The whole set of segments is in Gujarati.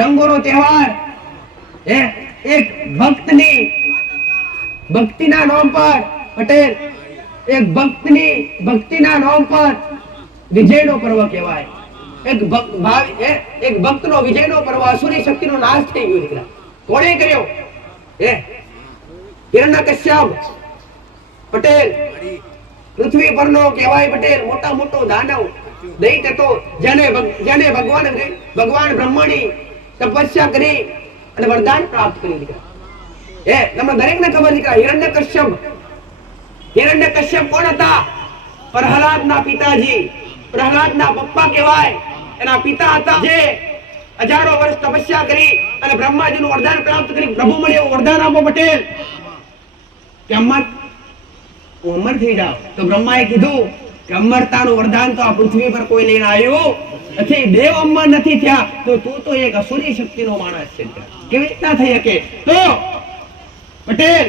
રંગોનો તહેવાર એક ભક્તિના નામ પર પટેલ એક ભક્તિના નામ પર વિજયનો પર્વ કહેવાય. એક ભક્તનો વિજયનો પર્વ. અસુરી શક્તિનો નાશ થઈ ગયો દીકરા. કોણે કર્યો? હિરણ્યકશ્યપ પટેલ. પૃથ્વી પરનો કહેવાય પટેલ મોટા મોટો દાનવ દૈત્ય હતો, જેને ભગવાન બ્રહ્માની તપસ્યા કરી અને વરદાન પ્રાપ્ત કર્યું દીકરા. તમને દરેકને ખબર દીકરા. હિરણ્યકશ્યપ કોણ હતા? પ્રહલાદના પિતાજી. પ્રહલાદના પપ્પા કહેવાય. એના પિતા હતા જે હજારો વર્ષ તપસ્યા કરી અને બ્રહ્માજીનું વરદાન પ્રાપ્ત કરી. પ્રભુ મને એવું વરદાન આપો પટેલ કે અમર થઈ જાવ. તો બ્રહ્માએ કીધું કે અમરતાનું વરદાન તો આ પૃથ્વી પર કોઈ લઈને આવ્યું નથી. દેવ અમર નથી થયા તો તું તો એક અસુરી શક્તિનો માણસ છે. કેવી રીતના થઈ શકે? તો પટેલ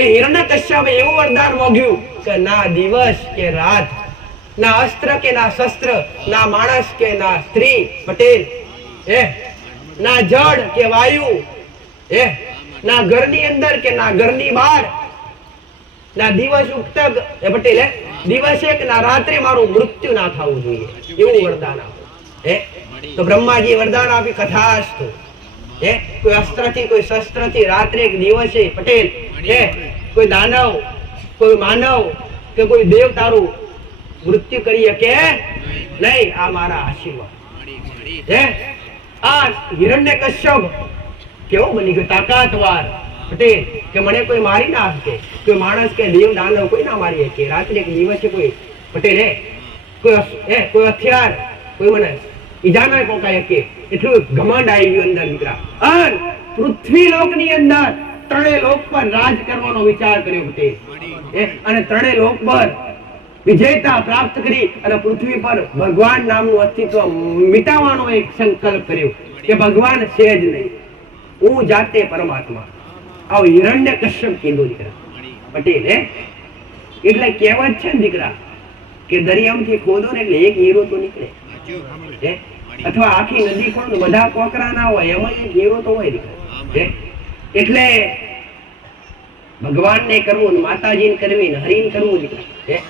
એ હિરણ્યકશ્યપે એવું વરદાન માંગ્યું કે ના દિવસ કે રાત, ના અસ્ત્ર કે ના શસ્ત્ર, ના માણસ કે ના સ્ત્રી પટેલ, ના જળ કે વાયુ, ના ઘરની અંદર કે ના ઘરની બહાર, ના દિવસ ઉગતા પટેલ દિવસે કે ના રાત્રે મારું મૃત્યુ ના થવું જોઈએ એવું વરદાન આપો. તો બ્રહ્માજી વરદાન આપી કથાસ્તુ. કોઈ અસ્ત્રથી કોઈ શસ્ત્રથી રાત્રે કે દિવસે પટેલ કોઈ દાનવ કોઈ માનવ કે કોઈ દેવ તારું મૃત્યુ કરી શકે નહીં. આ મારા આશીર્વાદ. આ હિરણ્યકશ્યપ કેવો બની ગયો તાકાતવાર પટેલ કે મને કોઈ મારી ના શકે. કોઈ માણસ કે દેવ દાનવ કોઈ ના મારી શકે. રાત્રે કે દિવસે કોઈ પટેલ કોઈ હથિયાર કોઈ મને ઈજા ના પહોંચાડી શકે. એટલું ઘમંડ આવી ગયું અંદર દીકરા. અને પૃથ્વી લોકની અંદર ત્રણેય લોક પર રાજ કરવાનો વિચાર કર્યો પટેલ. અને ત્રણેય લોક પર વિજયતા પ્રાપ્ત કરી અને પૃથ્વી પર ભગવાન નામનું અસ્તિત્વ મિટાવવાનો એક સંકલ્પ કર્યો કે ભગવાન છે જ નહીં, હું જાતે પરમાત્મા. આવો હિરણ્યકશ્યપ કીધું દીકરા પટેલ. એટલે કહેવત છે ને દીકરા કે દરિયામાંથી ખોદો ને એટલે એક હીરો તો નીકળે. અથવા આખી નદી ખોદો બધા કોકરા ના હોય, એમાં એક હીરો તો હોય દીકરા. એટલે ભગવાનને કરવું, માતાજીને કરવી, હરિને કરવું દીકરા.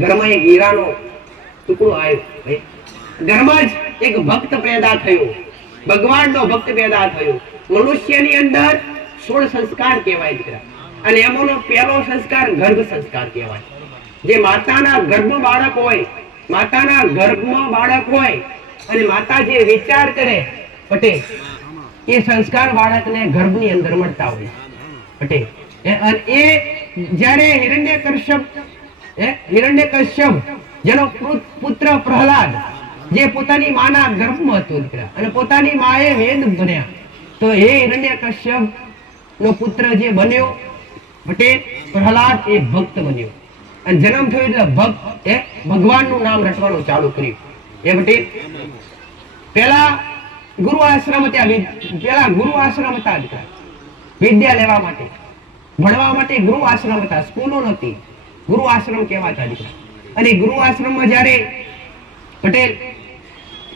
ઘરમાં એક હીરાનો ટુકડો આવ્યો. ઘરમાં જ એક ભક્ત પેદા થયો, ભગવાનનો ભક્ત પેદા થયો. મનુષ્યની અંદર 16 સંસ્કાર કહેવાય દીકરા. અને એમાંનો પહેલો સંસ્કાર ગર્ભ સંસ્કાર કહેવાય. જે માતાના ગર્ભમાં બાળક હોય, માતાના ગર્ભમાં બાળક હોય અને માતા જે વિચાર કરે પટેલ એ સંસ્કાર બાળકને ગર્ભની અંદર મળતા હોય પટેલ. અને એ જ્યારે હિરણ્યકશ્યપ જેનો પુત્ર પ્રહલાદ જે પોતાની માના ગર્ભમાં હતો દીકરા અને પોતાની માએ વેદ ભણ્યા, તો એ હિરણ્યકશ્યપ નો પુત્ર જે બન્યો પટેલ પ્રહલાદ એ ભક્ત બન્યો. અને જન્મ થયો એટલે ભગવાનનું નામ રટવાનું ચાલુ કર્યું. એ પટેલ પેલા ગુરુ આશ્રમ હતા દીકરા. વિદ્યા લેવા માટે ભણવા માટે ગુરુ આશ્રમ હતા, સ્કૂલો નથી, ગુરુ આશ્રમ કહેવાતા દીકરા. અને ગુરુ આશ્રમમાં જ્યારે પટેલ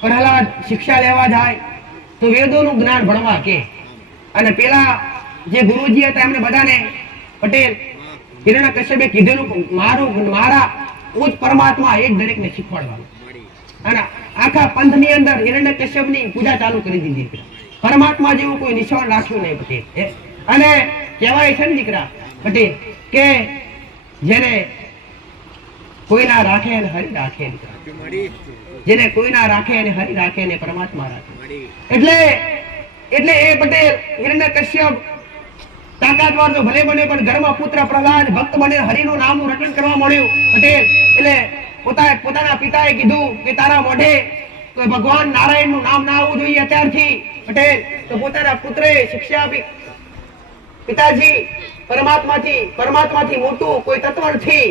પ્રહલાદ શિક્ષા લેવા જાય તો વેદોનું જ્ઞાન ભણવા કે. અને પેલા જે ગુરુજી હતા એમને બધાને પટેલ હિરણ્યકશ્યપે કીધેલું મારા ઉચ્ચ પરમાત્મા એ જ દરેકને શીખવાડવાનું. અને આખા પંથની અંદર હિરણ્યકશ્યપની પૂજા ચાલુ કરી દીધી. પરમાત્મા જેવું કોઈ નિશાન રાખ્યું નહીં પટેલ. અને કહેવાય છે ને દીકરા પટેલ કે જેને કોઈના રાખે અને હરિ રાખે, જેને કોઈના રાખે અને હરિ રાખે અને પરમાત્મા રાખે. એટલે એ પટેલ હિરણ્યકશ્યપ તાકાતવાર તો ભલે બને પણ ઘરમાં પુત્ર પ્રહલાદ ભક્ત બને હરિનું નામનું રટણ કરવા મળ્યું પટેલ. એટલે પોતાના પિતાએ કીધું કે તારા મોઢે ભગવાન નારાયણનું નામ ના આવવું જોઈએ અત્યારથી પટેલ. તો પોતાના પુત્રએ શિક્ષા આપી પિતાજી પરમાત્માથી મોટું કોઈ તત્વ નથી,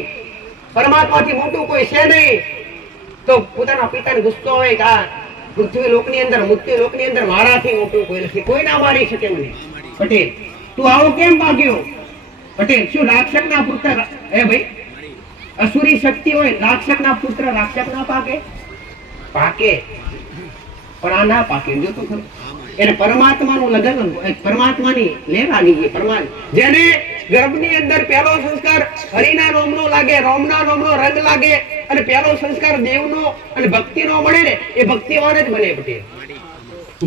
પરમાત્માથી મોટું કોઈ છે નહીં. તો પોતાના પિતાને ગુસ્સો હોય કે આ પૃથ્વી લોકની અંદર મુક્તિ લોકની અંદર મારાથી મોટું કોઈ નથી, કોઈ ના મારી શકે મને પટેલ. તું આવો કેમ ભાગ્યો પટેલ? શું રાક્ષસના પુત્ર ભાઈ અસુરી શક્તિ હોય, રાક્ષસના પુત્ર રાક્ષસ ના પાકે? પાકે, પણ આ ના પાકે. જો તો ખરું એને પરમાત્માનું લગન, પરમાત્માની લેર લાગી ગઈ. જેને ગર્ભની અંદર પહેલો સંસ્કાર હરિના નામનો લાગે, રામના નામનો રંગ લાગે અને પહેલો સંસ્કાર દેવનો અને ભક્તિનો મળે ને એ ભક્તિવાન જ બને પટેલ.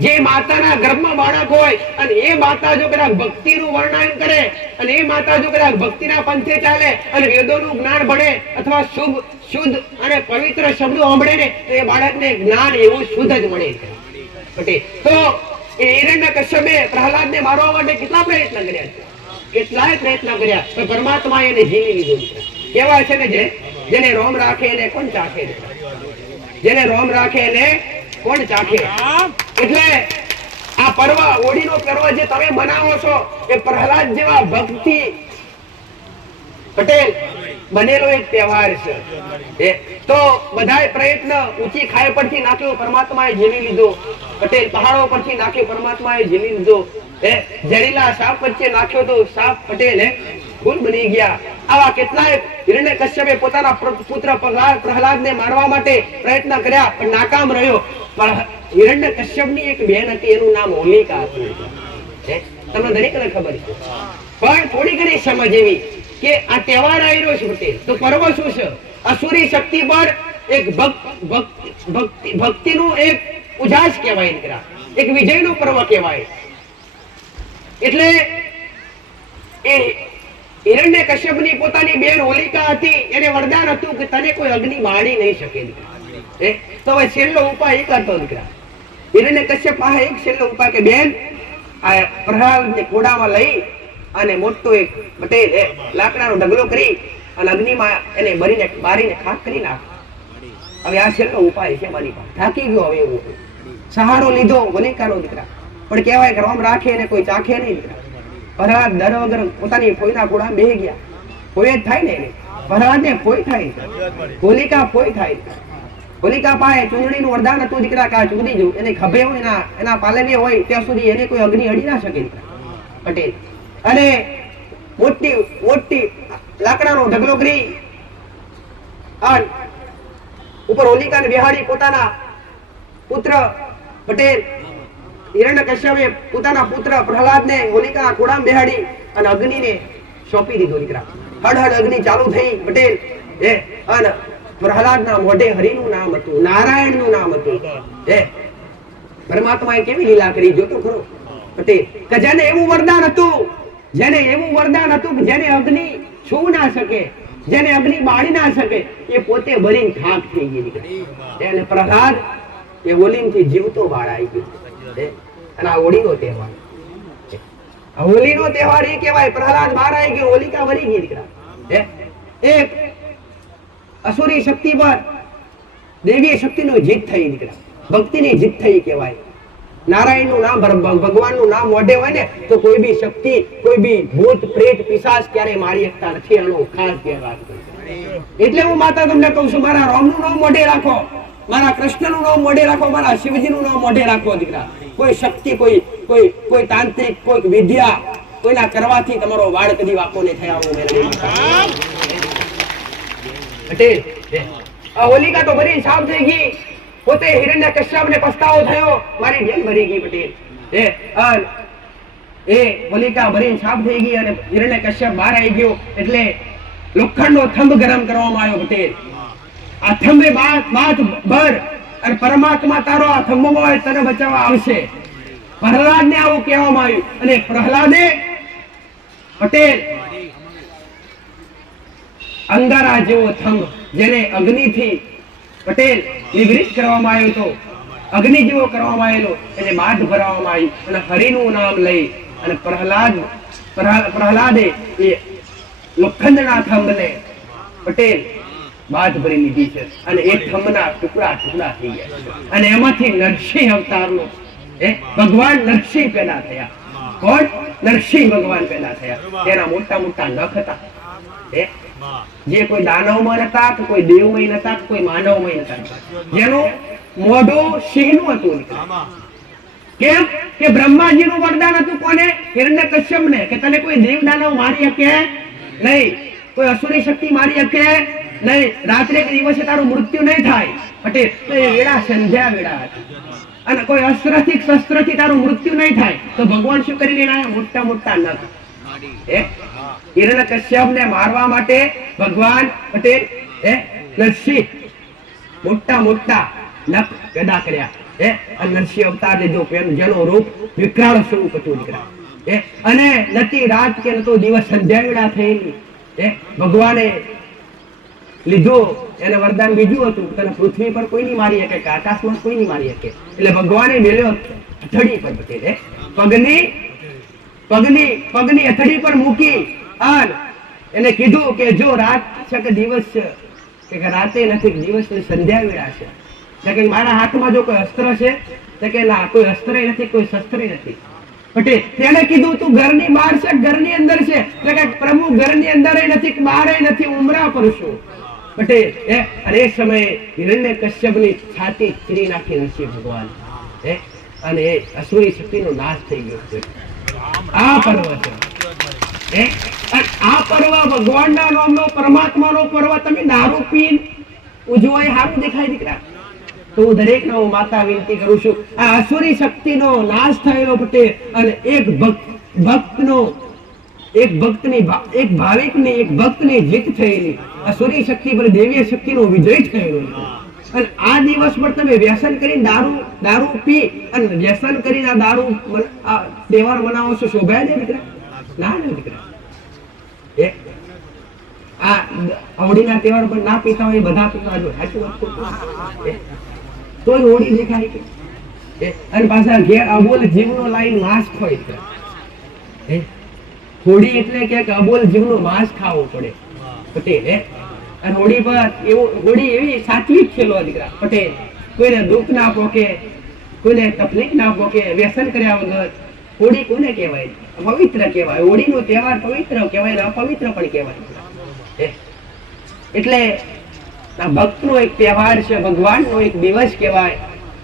જે માતાના ગર્ભમાં બાળક હોય અને એ માતા જો કદાચ ભક્તિનું વર્ણન કરે અને એ માતા જો કદાચ ભક્તિના પંથે ચાલે અને વેદોનું જ્ઞાન ભણે અથવા શુદ્ધ અને પવિત્ર શબ્દો સાંભળે ને તો એ બાળકને જ્ઞાન એવું શુદ્ધ જ મળે છે પટેલ. તો એ હિરણ્યકશ્યપે પ્રહલાદને મારવા માટે કેટલા પ્રયત્ન કર્યા છે, કેટલાય પ્રયત્ન કર્યા, પણ પરમાત્મા એને જીવી લીધો. કહેવાય છે ને જેને રોમ રાખે એને કોણ ચાખે, જેને રોમ રાખે એને કોણ ચાખે. એટલે આ પર્વ, હોળીનો પર્વ જે તમે મનાવો છો એ પ્રહલાદ જેવા ભક્તિ પટેલ બનેલો એક તહેવાર છે. તો બધાય પ્રયત્ન ઊંચી ખાઈ પરથી નાખ્યો, પરમાત્માએ ઝીલી લીધો પટેલ. પહાડો પરથી નાખ્યો, પરમાત્માએ ઝીલી લીધો. ઝેરીલા સાપ વચ્ચે નાખ્યો તો સાપ પટેલ ફૂલ બની ગયા. આવા કેટલાય હિરણ્યકશ્યપે પોતાના પુત્ર પ્રહલાદને મારવા માટે પ્રયત્ન કર્યા પણ નાકામ રહ્યો. પણ હિરણ્યકશ્યપની એક બહેન હતી, એનું નામ હોલિકા હતું. તમને દરેકને ખબર છે, પણ થોડી ઘણી સમજ એવી કે આ તહેવાર આવી રહ્યો છે પટેલ. તો પર્વ શું છે? અસુરી શક્તિ પર એક ભક્તિનું એક ઉજાસ કહેવાય, એક વિજયનો પર્વ કહેવાય. એટલે એ હિરણ્યકશ્યપની પોતાની બેન હોલિકા હતી, એને વરદાન હતું કે તને કોઈ અગ્નિ બાળી નહીં શકે. તો હવે છેલ્લો ઉપાય એક હતો દીકરા. હિરણ્યકશ્યપ પાસે એક છેલ્લો ઉપાય કે બેન આ પ્રહલાદને ઘોડામાં લઈ અને મોટો એક પટેલ લાકડાનો ઢગલો કરી અને અગ્નિમાં એને બારીને ખાક કરી નાખ. હવે આ છેલ્લો ઉપાય છે મારી પાસે. થાકી ગયો હવે એવું સહારો લીધો હોલિકાનો દીકરા. પણ કહેવાય કે રામ રાખે એને કોઈ ચાખે નહીં દીકરા. પ્રહલાદ દર વગર પોતાની ફોઈના ઘોડામાં બેસી ગયા. ફોઈ જ થાય ને એને, પ્રહલાદને ફોઈ થાય, હોલિકા ફોઈ થાય. હોલિકા પાસે ચૂંદડીનું વરદાન હતું દીકરા કે આ ચૂંદી જવું, એને ખભે હોય એના પાલવે હોય ત્યાં સુધી એને કોઈ અગ્નિ અડી ના શકે પટેલ. અને મોટી લાકડાનો ઢગલો કરી ઉપર હોલિકાને બેહાડી પોતાના પુત્ર પટેલ હિરણ્યકશ્યપે પોતાના પુત્ર પ્રહલાદને હોલિકાના ઘોડામાં બેહાડી અને અગ્નિને સોંપી દીધો દીકરા. હડ અગ્નિ ચાલુ થઈ પટેલ. અને પ્રહલાદના મોઢે હરિનું નામ હતું, નારાયણનું નામ હતું. પરમાત્માએ કેવી લીલા કરી જોતો ખરો પટેલ. કે જેને એવું વરદાન હતું, જેને એવું વરદાન હતું કે જેને અગ્નિ છૂ ના શકે, જેને અગ્નિ બાળી ના શકે, એ પોતે ભરીને ખાક થઈ ગઈ દીકરા. અને પ્રહલાદ એ હોલીથી જીવતો બાળ આવી ગયો. અને આ હોળીનો તહેવાર, હોલીનો તહેવાર એ કહેવાય. પ્રહલાદ બહાર આવી ગયો, હોલિકા મરી ગઈ દીકરા. એક અસુરી શક્તિ પર દેવી શક્તિનો જીત થઈ દીકરા, ભક્તિની જીત થઈ કહેવાય. નારાયણનું નામ, ભગવાનનું નામ મોઢે હોય ને તો કોઈ બી શક્તિ, કોઈ બી ભૂત પ્રેત પિશાચ ક્યારે મારી શકતા નથી. આનો ખાસ ધ્યાન રાખજો. એટલે હું માતા તમને કહું છું, મારા રામનું નામ મોઢે રાખો, મારા કૃષ્ણનું નામ મોઢે રાખો, મારા શિવજીનું નામ મોઢે રાખો દીકરા. કોઈ શક્તિ, કોઈ તાંત્રિક, કોઈ વિદ્યા કોઈના કરવાથી તમારો વાળ કદી વાકો ને થયા પટેલ. આ હોલિકા તો બધી સાફ થઈ ગઈ. પોતે હિરણ્યકશ્યપને પસ્તાવો થયો, મારી બેન મરી ગઈ પટેલ. એ હોલિકા ભરીને સાફ થઈ ગઈ અને હિરણ્યકશ્યપ બહાર આવી ગયો. એટલે લોખંડનો થંભ ગરમ કરવામાં આવ્યો પટેલ. આ થંભે બાત ભર અને પરમાત્મા તારો આ થંભમાં હોય તને બચાવવા આવશે. પ્રહલાદને આવું કહેવામાં આવ્યું. અને પ્રહલાદે પટેલ અંગારા જેવો થંભ, જેને અગ્નિથી પટેલ નિવૃત્ત કરવામાં આવ્યો હતો, અગ્નિ જેવો કરવામાં આવેલો, એને બાદ ભરવામાં આવી અને હરિનું નામ લઈ અને પ્રહલાદે એ લોખંડના થંભને પટેલ બાદ ભરી લીધી છે. અને એ થંભના ટુકડા થઈ ગયા અને એમાંથી નરસિંહ અવતારનો ભગવાન નરસિંહ પેદા થયા. કોણ? નરસિંહ ભગવાન પેદા થયા. તેના મોટા મોટા નખ હતા, જે કોઈ દાનવમાં નતા, કોઈ દેવમય નતા, કોઈ માનવમય નતા. જેનું મોઢું સિંહનું હતું. કેમ કે બ્રહ્માજીનું વરદાન હતું કોને? હિરણ્યકશ્યપને, કે તને કોઈ દેવ દાનવ મારી શકે નહીં, કોઈ અસુરી શક્તિ મારી શકે નહીં, રાત્રે કે દિવસે તારું મૃત્યુ નહીં થાય પટેલ. તો એ વેળા સંધ્યા વેળા હતી. અને કોઈ અસ્ત્રથી શસ્ત્રથી તારું મૃત્યુ નહીં થાય તો ભગવાન શું કરી લેના મોટા મોટા નખ હિરણ્યકશ્યપ ને મારવા માટે ભગવાન પટેલ નરસિંહ મોટા મોટા નખ પેદા કર્યા અને નરસિંહ અવતાર લીધો જેનો રૂપ વિકરાળ સ્વરૂપ હતું દીકરા અને નથી રાત કે નતો દિવસ સંધ્યાવેળા થયેલી ભગવાને લીધો એને વરદાન બીજું હતું તને પૃથ્વી પર કોઈ નહીં મારી શકે આકાશમાં કોઈ નહીં મારી શકે એટલે ભગવાને મેલ્યો અથડી પર પટેલ પગની અથડી પર મૂકી અને એને કીધું કે જો રાત છે કે દિવસ છે કે રાતે નથી દિવસ સંધ્યા વેળા છે કે મારા હાથમાં જો કોઈ અસ્ત્ર છે તો કે ના કોઈ અસ્ત્ર નથી કોઈ શસ્ત્ર નથી પટેલ તેને કીધું તું ઘરની બહાર છે ઘરની અંદર છે કે પ્રભુ ઘરની અંદર નથી બહાર નથી ઉમરા પર છું પટેલ અને એ સમયે હિરણ્યકશ્યપની છાતી ચીરી નાખી નરસિંહ ભગવાન અને એ અસુરી શક્તિનો નાશ થઈ ગયો છે આ પર્વ છે આ પર્વ ભગવાનના નામનો પરમાત્માનો પર્વ તમે દારૂ પીને ઉજવો એ સારું દેખાય દીકરા તો હું દરેકને માતા વિનંતી કરું છું આ અસુરી શક્તિનો નાશ થયેલો પટેલ અને એક ભક્તની જીત થયેલી અસુરી શક્તિ પર દેવીય શક્તિનો વિજય થયેલો અને આ દિવસ પર તમે વ્યસન કરીને દારૂ પી અને વ્યસન કરીને આ દારૂ તહેવાર મનાવો છો શોભાય છે દીકરા ના દીકરા આ હોળીના તહેવાર પર ના પીતા હોય બધા પીવા જોઈએ સાચું વાત તોય હોળી દેખાય કે અને પાછા ઘેર અબોલ જીવનો લાઈન માંસ ખોય છે હોળી એટલે કે અબોલ જીવનો માંસ ખાવો પડે પટેલ અને હોળી પર હોળી એવી સાત્વિક ખેલો દીકરા પટેલ કોઈને દુઃખ ના પોકે કોઈને તકલીફ ના પોકે વ્યસન કર્યા વગર હોળી કોને કહેવાય પવિત્ર કહેવાય હોળીનો તહેવાર પવિત્ર કહેવાય અપવિત્ર પણ કહેવાય એટલે આ ભક્તનો એક તહેવાર છે ભગવાનનો એક દિવસ કહેવાય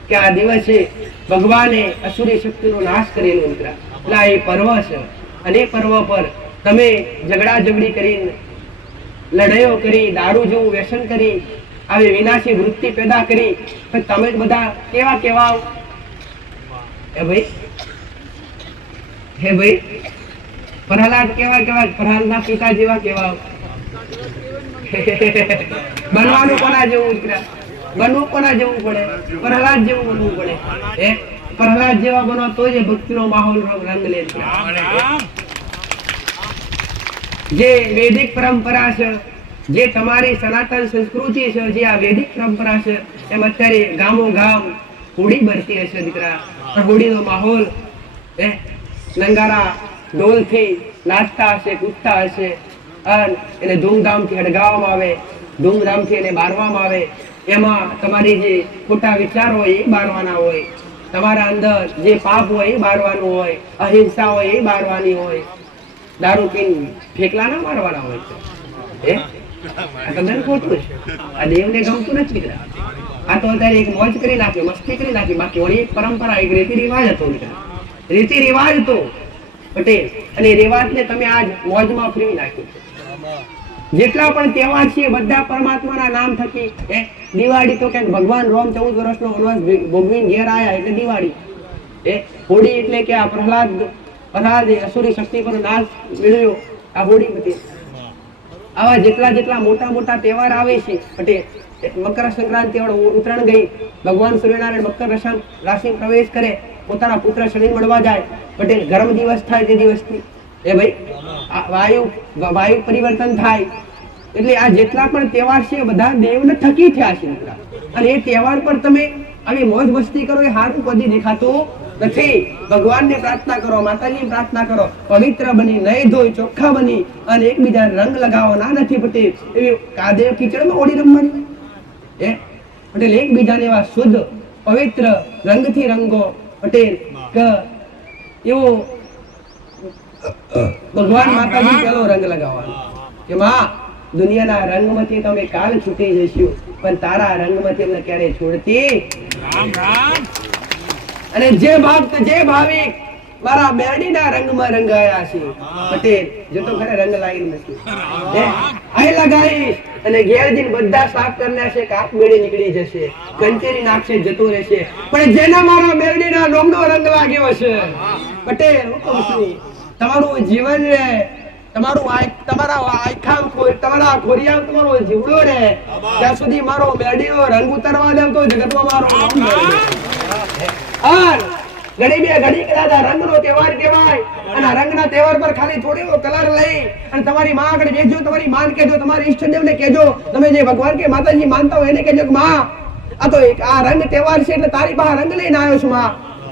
કે આ દિવસે ભગવાને અસુરી શક્તિનો નાશ કરેલો દીકરા એટલે એ પર્વ છે અને એ પર્વ પર તમે ઝઘડા ઝઘડી કરીને લડાઈઓ કરી દારૂ જેવું વ્યસન કરી આવી વિનાશી વૃત્તિ પેદા કરી તમે બધા કેવા કેવા હે ભાઈ પ્રહલાદ કેવા પ્રહલાદના પિતા જેવા કેવા બનવાનું કોના જેવું બનવું કોના જેવું પડે પ્રહલાદ જેવું બનવું પડે પ્રહલાદ જેવા બનો તો જ ભક્તિનો માહોલ રંગ લે જે વૈદિક પરંપરા છે જે તમારી સનાતન સંસ્કૃતિ છે જે આ વૈદિક પરંપરા છે એમ અત્યારે ગામો ગામ હોળી બરતી હશે દીકરા હોળીનો માહોલ નંગારા ઢોલથી નાચતા હશે કૂદતા હશે અને એને ધૂમધામથી હડગાવવામાં આવે ધૂમધામથી એને બારવામાં આવે એમાં તમારી જે ખોટા વિચારો હોય એ બારવાના હોય તમારા અંદર જે પાપ હોય એ બારવાનું હોય અહિંસા હોય એ બારવાની હોય દારૂ પીને ફેકલા ના મારવાના હોય છે આ તદ્દન ખોટું છે આ દેવને ગમતું નથી આ તો અત્યારે એક મોજ કરી નાખી મસ્તી કરી નાખી બાકી ઓલી એક પરંપરા એક રીતિ રિવાજ હતો રીતિ રિવાજ હતો પટેલ અને રિવાજને તમે આજ મોજમાં ફેરવી નાખ્યું જેટલા પણ તહેવાર છે બધા પરમાત્માના નામ થકી દિવાળી તો ક્યાંક ભગવાન રામ 14 વર્ષનો વનવાસ ભોગવીને ઘેર આયા એટલે દિવાળી હોળી એટલે કે આ પ્રહલાદ અસુરી શક્તિ પર નાશ મેળવ્યો આ હોળી બધી આવા જેટલા મોટા તહેવાર આવે છે પટેલ મકર સંક્રાંતિ ઉત્તરાયણ ગઈ ભગવાન સૂર્યનારાયણ મકર રાશિ પ્રવેશ કરે પોતાના પુત્ર શનિ મળવા જાય પટેલ ગરમ દિવસ થાય તે દિવસથી ભાઈ વાયુ પરિવર્તન થાય એટલે આ જેટલા પણ તહેવાર છે બધા દેવને થકી થયા છે અને એ તહેવાર પર તમે આવી મોજ મસ્તી કરો એ સારું કદી દેખાતું નથી ભગવાનને પ્રાર્થના કરો માતાજીની પ્રાર્થના કરો પવિત્ર બની નહીં ધોઈ ચોખ્ખા બની અને એકબીજા રંગ લગાવો ના નથી પટેલ એવી કાદેવ કીચડમાં હોળી રમવાની પટેલ એકબીજાને એવા શુદ્ધ પવિત્ર રંગથી રંગો પટેલ એવો ભગવાન માતાજી પેલો રંગ લગાવવાનો કે માં દુનિયાના રંગમાંથી તમે કાલ છૂટી જઈશું પણ તારા રંગમાંથી અમને ક્યારે છોડતી રામ રામ અને જે ભક્ત જે ભાવિક મારા મેરડીના રંગમાં રંગાયા છે પટેલ જો તો ખરે રંગ લાગી નથી આઈ લગાઈ અને ઘેર જઈને બધા સાફ કરી નાખશે કાપ મેળી નીકળી જશે કંચેરી નાખશે જતો રહેશે પણ જેના મારા મેરડીના નોમનો રંગ લાગ્યો છે પટેલ હું કહું છું તમારું જીવન રે તમારા આખામ તમારા ખોરિયા તમારો જીવડો રે ત્યાં સુધી મારો મેરડીનો રંગ ઉતરવા દેવ તો જગતમાં મારો ઘડી કદાચ રંગનો તહેવાર કહેવાય અને રંગના તહેવાર પર ખાલી થોડીનો કલર લઈ અને તમારી માં આગળ બેસજો તમારી માન કહેજો તમારી ઈષ્ટદેવને કહેજો તમે જે ભગવાન કે માતાજી માનતા હોય એને કહેજો કે માં આ તો આ રંગ તહેવાર છે એટલે તારી પાસે રંગ લઈને આવ્યો છું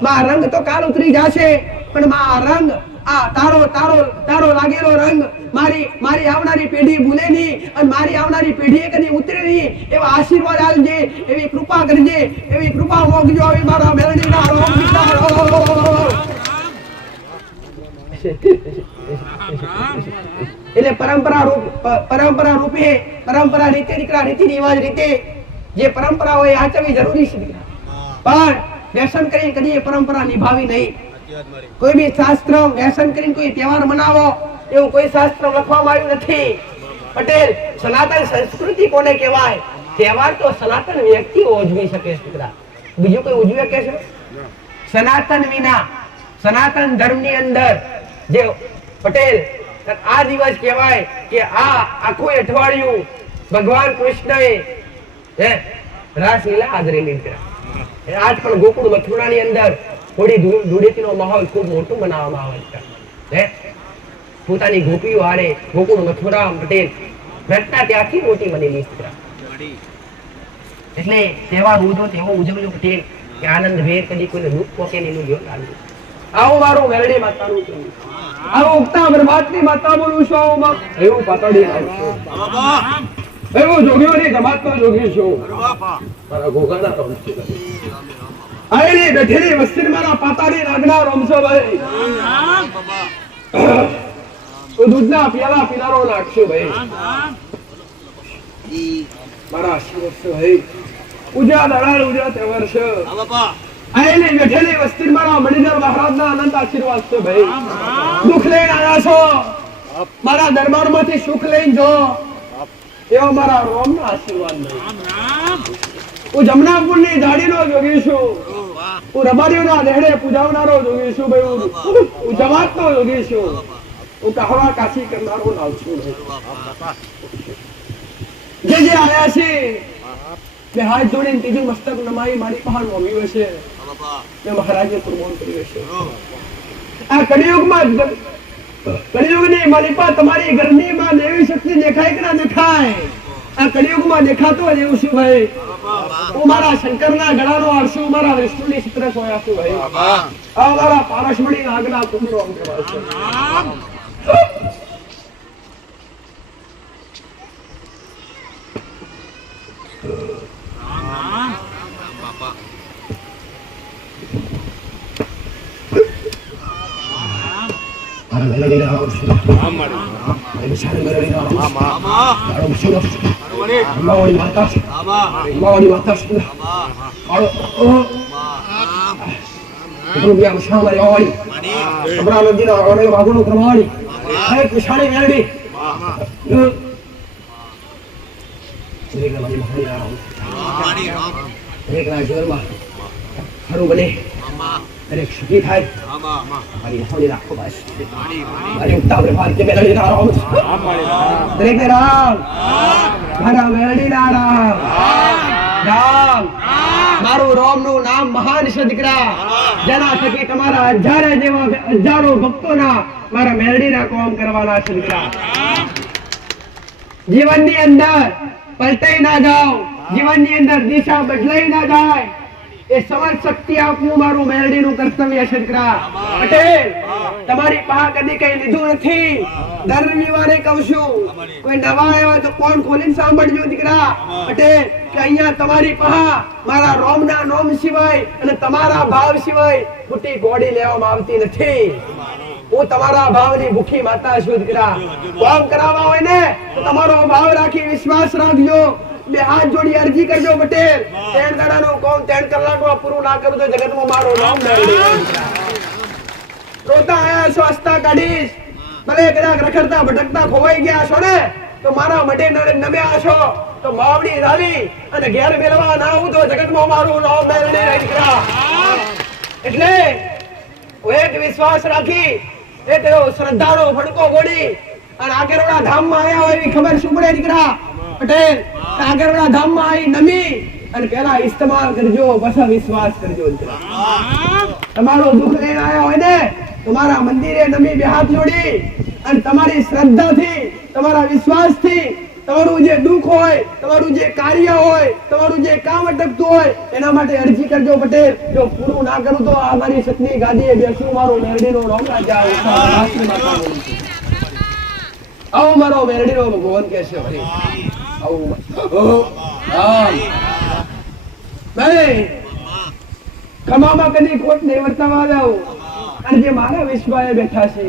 માં રંગ તો કાલ ઉતરી જશે પણ માં આ રંગ આ તારો લાગેલો રંગ મારી આવનારી પેઢી ભૂલે નહીં અને મારી આવનારી પેઢીએ કદી ઉતરે નહીં એવા આશીર્વાદ આલજે એવી કૃપા કરજે એવી કૃપા મોકજો આવી મારા મેલડીના એટલે પરંપરા રૂપે પરંપરા રીતે દીકરા રીતિ રિવાજ રીતે જે પરંપરા હોય આચરવી જરૂરી છે પણ વ્યસન કરીને કદી એ પરંપરા નિભાવી નહીં કોઈ બી શાસ્ત્ર વ્યસન કરીને કોઈ તહેવાર મનાવો એવું કોઈ શાસ્ત્ર લખવામાં આવ્યું નથી પટેલ સનાતન સંસ્કૃતિ કોને કહેવાય તહેવાર તો સનાતન વ્યક્તિઓ ઉજવી શકે છે બીજું કોઈ ઉજવે કે છે સનાતન વિના સનાતન ધર્મની અંદર જે પટેલ આ દિવસ કહેવાય કે આ આખું અઠવાડિયું ભગવાન કૃષ્ણએ રાસલીલા આદરેલી આજ પણ ગોકુળ મથુરાની અંદર થોડી ધૂળેટીનો માહોલ ખૂબ મોટો બનાવવામાં આવે છે પોતાની ગોપીઓ હારે ગોકુળ મથુરા પટેલ ઘટના ત્યાંથી મોટી બનેલી છે એટલે તહેવાર ઉજવો તેવો ઉજવજો પટેલ કે આનંદ ભેર કદી કોઈને દુઃખ પહોંચે નહીં ધ્યાન રાખજો આવો મારું મેરડી માતાનું છું આવો ઉગતા બ્રહ્માની માતા બોલું છું આવો માં એવું પાતળી આવશું એવું જોગીઓની જમાતનો જોગી છું મારા ગોગાના તો આયલી બેઠેલી વસ્તી મારા પાતાળી નાગના રમશો ભાઈ તો દૂધના પ્યાલા પીનારો નાખશો ભાઈ મારા આશીર્વાદ છે ભાઈ ઉજા દળાળ ઉજા તહેવાર છે આયલી બેઠેલી વસ્તી મારા મણિધર મહારાજના અનંત આશીર્વાદ છે ભાઈ દુઃખ લઈને આવ્યા છો મારા દરબારમાંથી સુખ લઈને જો એવો મારા રોમનો આશીર્વાદ નહીં હું જમનાપુરની ધાડીનો જોગી છું હું રબારીઓના દેહડે પૂજાવનારો જોગી છું ભાઈ હું જમાતનો જોગી છું હું કહવા કાશી કરનારો નાવ છું જે આયા છે બે હાથ જોડીને ત્રીજું મસ્તક નમાઈ મારી પહાડ મોમી છે મેં મહારાજે કુરબાન કર્યો છે આ કળિયુગની માલિપા તમારી ઘરની માં દેવી શક્તિ દેખાય કે ના દેખાય આ કળિયુગમાં દેખાતો જ એવું શું ભાઈ હું મારા શંકરના ગળાનો આરશું મારા વિષ્ણુની ચિત્ર સોયા છું ભાઈ આ મારા પારસમણી નાગના કુંડળો આમ કહેવાય છે દરેક સુખી થાય મારી હોળી રાખો બસ મારી ઉત્તાવ ભાર કે મેળડી ના રામ દરેક રામ મારા મેળડી ના રામ મારું રામનું નામ મહાન છે દીકરા જેના થકી તમારા હજારો ભક્તોના મારા મેળડીના કામ કરવાના છે દીકરા જીવનની અંદર પલટાઈ ના જાઓ જીવનની અંદર દિશા બદલાઈ ના જાય એ સમજ શક્તિ આપવું મારું મેરડીનું કર્તવ્ય છે દીકરા પટેલ તમારી પાસે કદી કઈ લીધું નથી દર રવિવારે કહું છું કોઈ નવા આવ્યા તો કોણ ખોલીને સાંભળજો દીકરા પટેલ કે અહીંયા તમારી પાસે મારા રોમના નોમ સિવાય અને તમારા ભાવ સિવાય ખોટી ગોળી લેવામાં આવતી નથી હું તમારા ભાવની ભૂખી માતા છું દીકરા કામ કરાવવા હોય ને તો તમારો ભાવ રાખી વિશ્વાસ રાખજો બે હાથ જોડી અરજી કરજો પટેલ 3 દાડાનું કામ 3 કલાકમાં પૂરું ના કરું તો જગતમાં મારું નામ રોતા આયા છો હસતા કાઢીશ, ભલે કદાચ રખડતા ભટકતા ખોવાઈ ગયા છો ને તો મારા મઢે નમ્યા છો તો માવડી ધારી અને ઘેર મેળવા ના આવું તો જગતમાં મારું નામ મેળવી રહી દીકરા. એટલે એક વિશ્વાસ રાખી એ તેઓ શ્રદ્ધાનો ફડકો ગોળી અને આગળવાળા ધામમાં આવ્યા હોય એવી ખબર શું પડે દીકરા પટેલ? આગળવાળા ધામમાં આવી નમી અને પેલા ઇસ્તેમાલ કરજો, પછી વિશ્વાસ કરજો. તમારો દુઃખ લઈને આવ્યા હોય ને તમારા મંદિરે નમી બે હાથ જોડી અને તમારી શ્રદ્ધાથી તમારા વિશ્વાસથી તમારું જે દુઃખ હોય, તમારું જે કાર્ય હોય, તમારું જે કામ અટકતું હોય એના માટે અરજી કરજો પટેલ. જો પૂરું ના કરું તો આ મારી સતની ગાદીએ બેસું, મારો મેરડીનો રામ રાજા આવો મારો મેરડીનો ભગવાન કે છે ખમામાં કદી ખોટ નહીં વર્તાવા દઉં. અને જે મારા વિશ્વાએ બેઠા છે,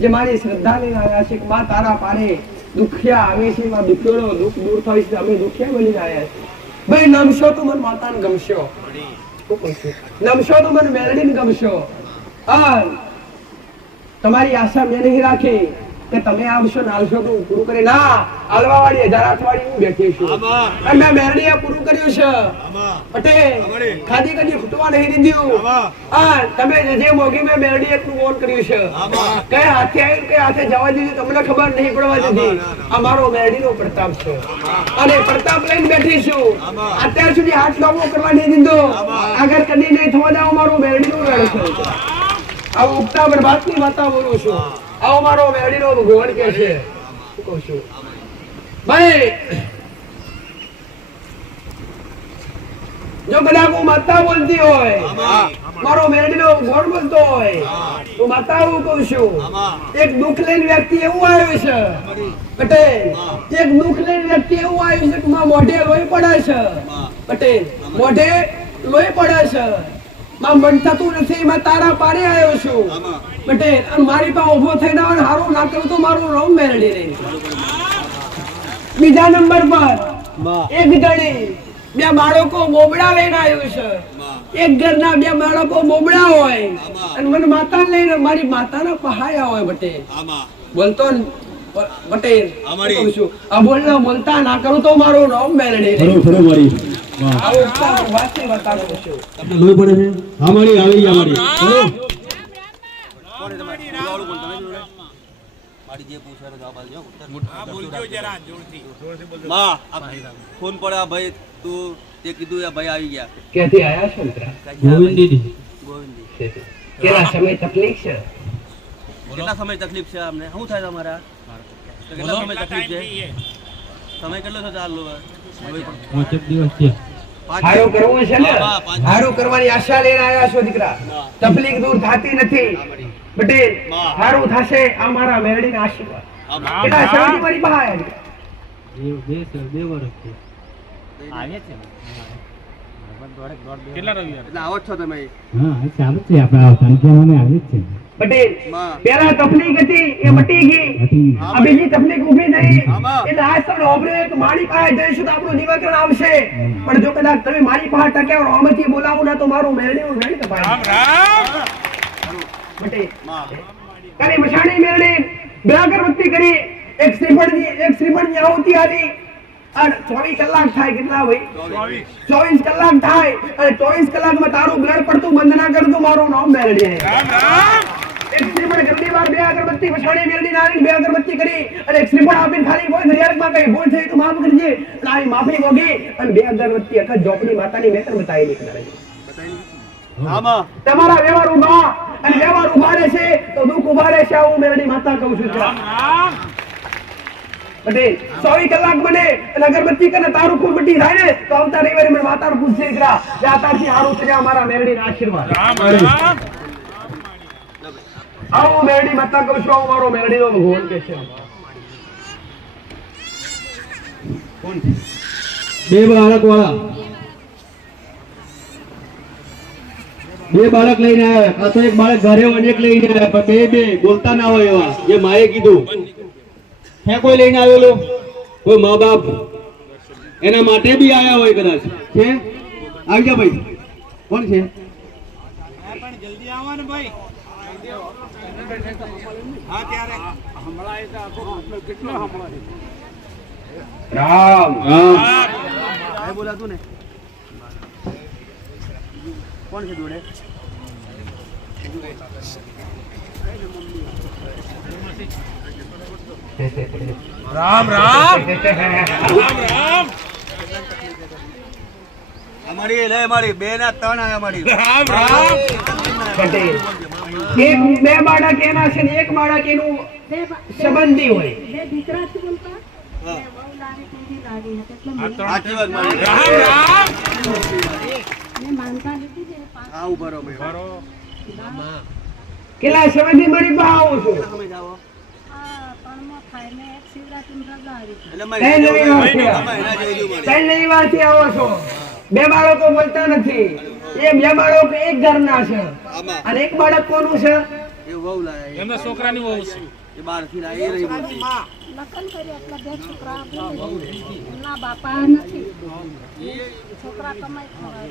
જે મારી શ્રદ્ધા લઈને આવ્યા છે માં તારા પાડે દુખિયા આવે છે, માં દુખ્યોનો દુઃખ દૂર થાય છે, અમે દુખિયા બનીને આવ્યા છે. ભાઈ નમશો તો મને માતાને ગમશો, નમશો તો મને મેલડીને ગમશો. તમારી આશા મેં નહીં રાખી કે તમે આવશો ને આવશો તો પૂરું કરી ના આલવા વાળી 1008 વાળી હું બેઠી છું અને મેં મેરડીએ પૂરું કર્યું છે પટેલ. ખાધી કદી ખૂટવા નહીં દીધું. તમે જે મોગી મેં મેરડીએ પૂરું ઓન કર્યું છે, કઈ હાથે આવી કઈ હાથે જવા દીધું તમને ખબર નહીં પડવા દીધી. આ મારો મેરડીનો પ્રતાપ છે અને પ્રતાપ લઈને બેઠી છું. અત્યાર સુધી હાથ લાંબો કરવા નહીં દીધો, આગળ કદી નહીં થવા દેવો. મારો મેરડીનો વેળ છે. આવું ઉગતા બરબાદની વાતા બોલું છું. આવો મારો મેરડીનો ભગવાન કે છે. કહું છું ભાઈ, જો કદાચ હું માતા બોલતી હોય, મારો મેરડીનો ભગવાન બોલતો હોય તો માતા હું કહું છું. એક દુઃખ લઈને વ્યક્તિ એવું આવ્યું છે પટેલ, એક દુઃખ લઈને વ્યક્તિ એવું આવ્યું છે કે મોઢે લોહી પડે છે પટેલ, મોઢે લોહી પડે છે. માં મન થતું નથી, મેં તારા પાડે આવ્યો છું પટેલ. અને મારી પાસે ઉભો થઈને હારું ના કરું તો મારું રોમ મેરડી રહી. બીજા નંબર પર એક જણી બે બાળકો બોબડા લઈને આવ્યું છે. એક ઘરના બે બાળકો બોબડા હોય અને મને માતા લઈને મારી માતાના પહાયા હોય પટેલ. બોલતો પટેલ આ બોલના બોલતા ના કરું તો મારું રોમ મેરડી રહી. ફોન પડ્યા ભાઈ તું તે કીધું ભાઈ આવી ગયા. ક્યાંથી આયા છો મિત્ર? ગોવિંદી. કેટલા સમય તકલીફ છે? કેટલા સમય તકલીફ છે અમને? શું થાય તમારા? કેટલા સમય તકલીફ છે? સમય કેટલો છે? ચાલુ 5 દિવસ છે. હારું કરવું છે ને, હારું કરવાની આશા લઈને આવ્યા છો દીકરા. તકલીફ દૂર થતી નથી પટેલ, હારું થશે. આ મારા મેરડીના આશીર્વાદ. કેટલા સમયથી મારી બહાર આવ્યા? 2 વર્ષ છે. કેટલા રવિવાર એટલે આવો છો તમે? હા ચાલુ છે આપણે આવતા અમે આવી જ છે પટેલ. પેલા તકલીફ હતી એ મટી ગઈ, આ બીજી તકલીફ ઊભી થઈ એટલે આજ તમને ઓબરે એક મારી પાસે જઈશું તો આપણું નિવારણ આવશે. પણ જો કદાચ તમે મારી પાસે ટક્યા આમાંથી બોલાવું ના તો મારું મેરડીનું વેણ કપાય. રામ રામ પટેલ. કાલી મશાણી મેરડી બે અગરબત્તી કરી, એક શ્રીફળની આહુતિ આલી અને 24 કલાક થાય. કેટલા ભાઈ? 24 કલાક થાય અને 24 કલાકમાં તારું ગ્રહણ પડતું બંધ ના કરતું મારું નામ મેરડી. રામ રામ. એક શ્રીફળ ઘણી વાર બે અગરબત્તી મશાણી મેરડી નારી બે અગરબત્તી કરી અને એક શ્રીફળ આપીને ખાલી કોઈ દરિયામાં કઈ ભૂલ થઈ તો માફ કરજે અને આ માફી મોગી અને બે અગરબત્તી અખત જોપડી માતાની મેતર બતાવી દીધી. તમારા વ્યવહાર ઉભા અને વ્યવહાર ઉભા રહેશે તો દુઃખ ઉભા રહેશે. હું મેરડી માતા કહું છું. પટેલ 24 કલાક બને અને અગરબત્તી કરીને તારું ફૂલ બટી થાય ને તો આવતા રવિવારે મને માતાનું પૂછશે દીકરા ત્યારથી હારું છે અમારા મેરડીના આશીર્વાદ. આવું મેરડી માતા કહું છું. આવું મારો મેરડીનો ભગવાન કે છે. બે બાળક વાળા બે બાળક લઈને આવ્યા. આ તો એક બાળક ઘરે અનેક લઈને આવ્યા પણ બે બોલતા ના હોય એવા જે માએ કીધું. હે કોઈ લઈને આવેલો કોઈ મા બાપ એના માટે બી આયા હોય કદાચ છે. આવી જા ભાઈ. કોણ છે? જલ્દી આવો ને ભાઈ. રામ ભાઈ બોલાતું ને કોણ છે જોડે અમારી લે અમારી 2 ના 3 આયા અમારી પટેલ એક બે બાળક એના છે ને એક બાળક એનું સંબંધી હોય. સાચી વાત મારી આવું બરોબર કેટલા સમયથી મારી પાસે આવું છું. સમય જાવો એટલે ત્રણ રવિવારથી આવો છો. બે બાળકો બોલતા નથી. એ બે બાળકો એક ઘરના છે અને એક બાળક કોનું છે? એ વહુ લાયા એમના છોકરાની વહુ છે એ બહાર થી લાયા એ રહી બોલતી લખન કરી એટલા બે છોકરા ના બાપા નથી છોકરા કમાઈ ખવડાવે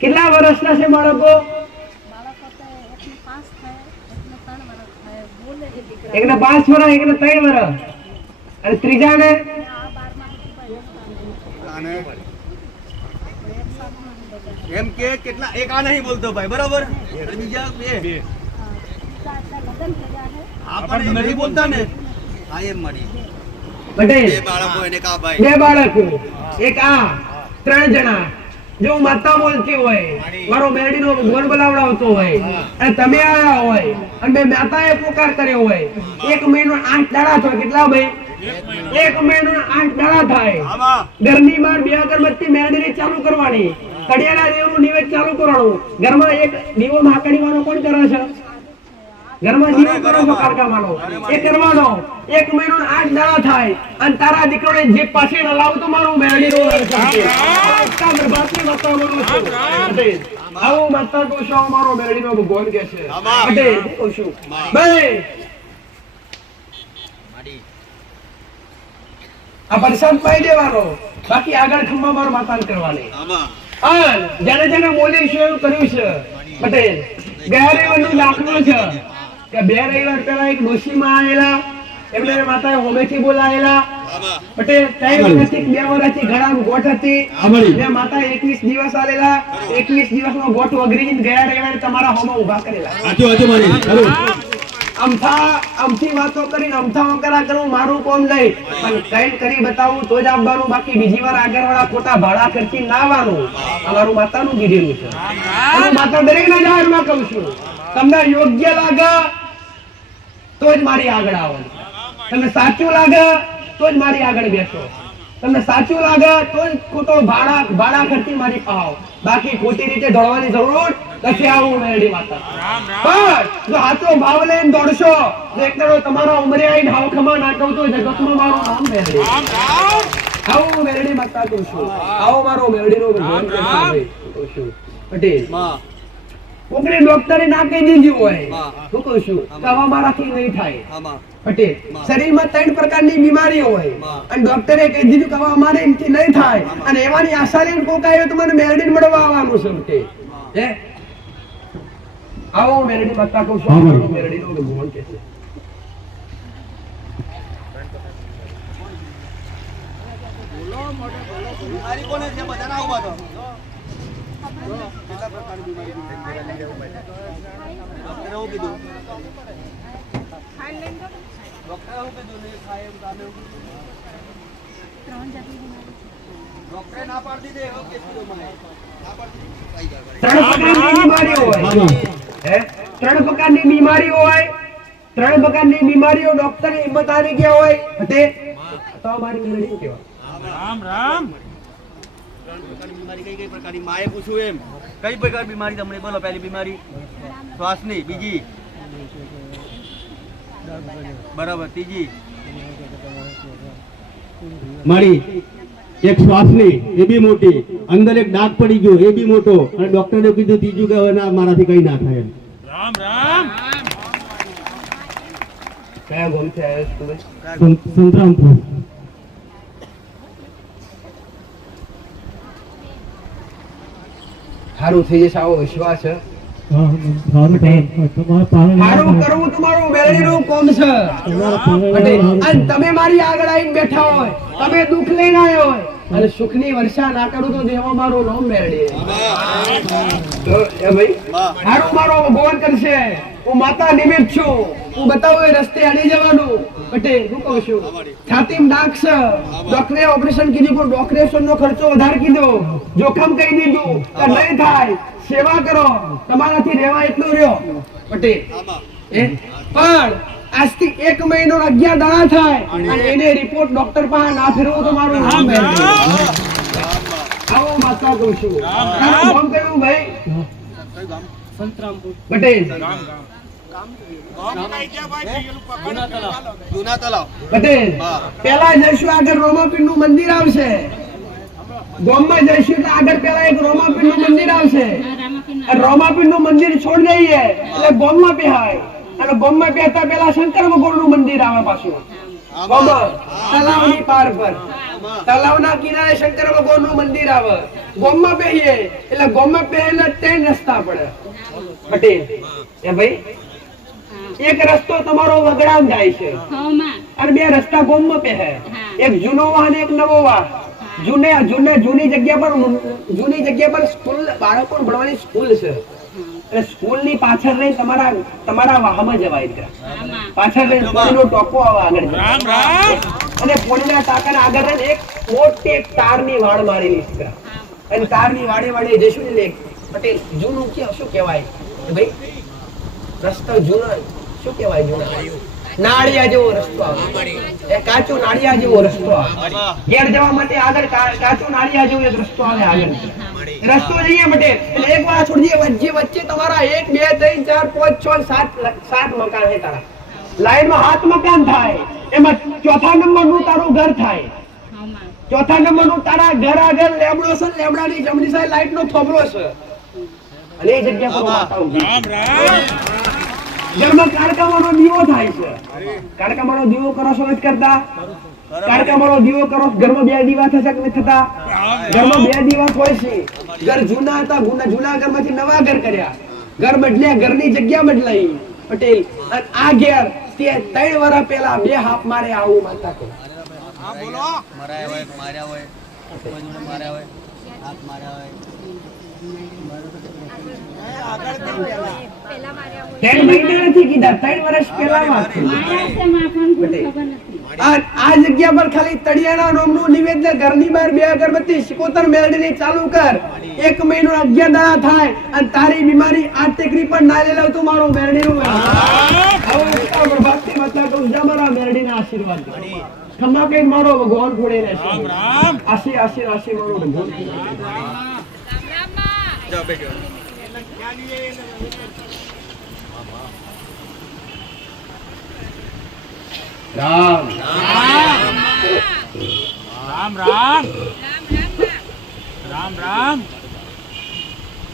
કેટલા વર્ષના છે બાળકો? બાળકો તો એકને 5 થાય એકને 3 વર્ષ થાય બોલે છે દીકરા એકને 5 વર્ષ એકને 3 વર્ષ અને ત્રીજાને આ 12માં અને એમ કે કેટલા એક આ નહીં બોલતો ભાઈ બરાબર અને બીજા બે લગ્ન કર્યા છે આ પણ એ નહીં બોલતા ને આ એમ મળી પટેલ બે બાળકો એને કા ભાઈ બે બાળકો એક આ 3 જણા જો માતા બોલતી હોય મારો મેરડીનો ભગવાન બોલાવડાવતો હોય અને તમે આયા હોય અને બે માતાએ પોકાર કર્યો હોય 1 મહિનો 8 દાડા થાય. કેટલા ભાઈ? 1 મહિનો 8 દાડા થાય. આમાં ઘરની બહાર બે અગરબત્તી મેરડીની ચાલુ કરવાની, કડિયાના દેવનું નિવેદ ચાલુ કરવાનું. ઘરમાં એક દીવો માકડીવાનો કોણ કરે છે? ઘરમાં દીવો કરો છો કારકામાનો એ કરવાનો. 1 મહિનો 8 દાડા થાય અને તારા દીકરોને જે પાસે લાવતો મારું મેરડીનો આવું માતા કહું છું મારો મેરડીનો ભગવાન કે છે. પટેલ કહું છું ભાઈ આ પ્રસાદ પાઈ દેવાનો, બાકી આગળ ખંભા મારો માતાને કરવાની. આમાં જેને જેને બોલી છે એવું કર્યું છે. પટેલ ગયા રવિવારનો દાખલો છે કે 2 રવિવાર પહેલા એક ડોશીમાં આવેલા એમને માતાએ હોમેથી બોલાયેલા. આમાં પટેલ 3 વર્ષથી 2 વર્ષથી ઘણા ગોઠ હતી. બે માતા 21 દિવસ આલેલા. 21 દિવસનો ગોઠ વગરીને ગયા રવિવારે તમારા હોમાં ઊભા કરેલા. અમથી વાતો કરીને અમથા વકરા કરું મારું કોમ લઈ પણ કઈ કરી બતાવું તો જ આવવાનું, બાકી બીજી વાર આગળ વાળા ખોટા ભાડા ખર્ચી ના આવવાનું. અમારું માતાનું કીધેલું છે અને માતા દરેક ના જાહેરમાં કહું છું તમને યોગ્ય લાગે તો જ મારી આગળ આવો, તમને સાચું લાગે તો જ મારી આગળ બેસો, તમને સાચું લાગે તો જ ખોટો ભાડા ખર્ચી મારી પાવ, બાકી ખોટી રીતે દોડવાની જરૂર નથી. આવું મેરડી માતા પણ જો સાચો ભાવ લઈને દોડશો તો એક દાડો તમારા ઉંમરે આવીને હાવ ખમા ના કહું તો જગતમાં મારું નામ મેરડી. આવું મેરડી માતા કહું છું. આવો મારો મેરડીનો ભગવાન કહું છું. પટેલ માં કોકને ડોક્ટરે ના કહી દીધું હોય હા. હું કહું છું કે આવા મારાથી નહીં થાય. આમાં પટેલ શરીરમાં 3 પ્રકારની બીમારીઓ હોય અને ડોક્ટરે કહી દીધું કે હવે અમારે એમથી નહીં થાય અને એવાની આશા લઈને કોક આવ્યો તો મને મેરડી મળવા આવવાનું છે. પટેલ હે આવો મેરડી માતા કહું છું. આવો મેરડીનો ભગવાન કહે છે. બીમારી કોને છે બધા ના ઉભા તો કેટલા પ્રકારની બીમારી ડોક્ટરે એવું કીધું ડોક્ટરે એવું કીધું નહીં ખાય એમ તમે એવું કીધું 3 જાતની બીમારી છે. ડોક્ટરે ના પાડી દે એવું કેસ કીધું મને ના પાડી દીધી કઈ જાય 3 પ્રકારની બીમારીઓ હોય હે 3 પ્રકારની બીમારીઓ હોય. 3 પ્રકારની બીમારીઓ ડોક્ટરે હિંમત હારી ગયા હોય પટેલ તો અમારી મેરડી કહેવાય. બીમારી કઈ પ્રકારની માએ પૂછ્યું એમ કઈ પ્રકાર બીમારી તમને બોલો? પહેલી બીમારી શ્વાસની, બીજી બરાબર, ત્રીજી મારી એક શ્વાસની એ બી મોટી, અંદર એક ડાઘ પડી ગયો એ બી મોટો, અને ડોક્ટરે કીધું ત્રીજું કે હવે ના મારાથી કઈ ના થાય એમ. કયા ગોમથી આવ્યો છો તમે? સંતરામપુર. સારું થઈ જશે આવો વિશ્વાસ છે. સારું કરવું તમારું મેળવીનું કોમ છે પટેલ. અને તમે મારી આગળ આવીને બેઠા હોય, તમે દુઃખ લઈને આવ્યો હોય અને સુખની વર્ષા ના કરું તો દેવા મારું નામ મેળવી. તો એ ભાઈ સારું મારો ભગવાન કરશે. હું માતા નિમિત્ત છું. હું બતાવું એ રસ્તે અડી જવાનું. પટેલ હું કહું છું છાતીમાં ડાઘ છે. ડોક્ટરે ઓપરેશન કીધું પણ ઓપરેશન નો ખર્ચો વધારે કીધો. જોખમ કહી દીધું કે નહીં થાય. સેવા કરો, તમારાથી રહેવા એટલું રહ્યો. પટેલ પણ આજથી 1 મહિનો 11 દાડા થાય અને એને રિપોર્ટ ડોક્ટર પાસે ના ફેરવો તો મારું નામ મેળવી. આવો માતા કહું છું. તારું નામ કયું ભાઈ? પટેલ પટેલ પેલા જઈશું આગળ રોમાપીર નું મંદિર આવશે. ગામમાં જઈશું એટલે આગળ પેલા એક રોમાપીર નું મંદિર આવશે. રોમાપીર નું મંદિર છોડ દઈએ એટલે ગામમાં બેહાય અને ગામમાં બેહતા પેલા શંકર ભગવાન નું મંદિર આવે પાછું. તલાવની પાર પર તલાવના કિનારે શંકર ભગવાન નું મંદિર આવે. ગામમાં બેહીએ એટલે ગામમાં બેહેલે 3 રસ્તા પડે. પટેલ એ ભાઈ એક રસ્તો તમારો વગડામ જાય છે અને 2 રસ્તા ગામમાં પહેરે. એક જૂનો વાહન એક નવો વાહન. જૂની જગ્યા પર સ્કૂલ બાળકો ભણવાની સ્કૂલ છે. એટલે સ્કૂલ ની પાછળ રહી તમારા વાહમાં જવાય. પાછળ રહી પોણીનો ટોકો આવે આગળ અને પોણીના ટાંકાના આગળ રહીને એક મોટી એક તારની વાડ મારેલી છે. અને તારની વાડે જઈશું એટલે પટેલ જૂનું શું કહેવાય ભાઈ રસ્તો જૂનો શું કહેવાય? જૂના નાળિયા જેવો રસ્તો આવે. એ કાચો નાળિયા જેવો રસ્તો આવે. ઘેર જવા માટે આગળ કાચો નાળિયા જેવો એક રસ્તો આવે આગળ. રસ્તો જઈએ પટેલ એટલે એક વાર છોડીએ વચ્ચે તમારા 1 2 3 4 5 6 7 મકાન છે. તારા લાઈનમાં 7 મકાન થાય. એમાં ચોથા નંબરનું તારું ઘર થાય. ચોથા નંબરનું તારા ઘર આગળ લેબડો છે. લેબડાની જમણી સાઈડ લાઈટનો થોભલો છે. અને એ જગ્યા પર માતા ઊભી છે. ઘરમાં કારકામાનો દીવો થાય છે. કારકામાનો દીવો કરો છો નથી કરતા? કારકામાનો દીવો કરો. ઘરમાં 2 દીવા થશે કે નથી થતા? ઘરમાં 2 દીવા હોય છે. ઘર જૂના હતા, જૂના ઘરમાંથી નવા ઘર કર્યા. ઘર બદલ્યા, ઘરની જગ્યા બદલાઈ. પટેલ આ ઘેર તે 3 વર્ષ પહેલા 2 હાફ મારે આવું માતા કહે. માર્યા હોય માર્યા હોય હાથ માર્યા હોય. 3 મહિના નથી કીધા, 3 વર્ષ પહેલા વાત છે. આ જગ્યા પર ખાલી તળિયાના નામનું નિવેદન ઘરની બહાર 2 અગરબત્તી સિકોતર મેળવીને ચાલુ કર. 1 મહિનો 11 દાડા થાય અને તારી બીમારી આ ટેકરી પર ના લેલાવ તો મારો મેરડીનું ભક્તિ માતા કહું જા મારા મેરડીના આશીર્વાદ ખમા કે મારો ભગવાન ખોડે રહેશે. આશી મારો ભગવાન જાઓ બેઠો. રામ રામ.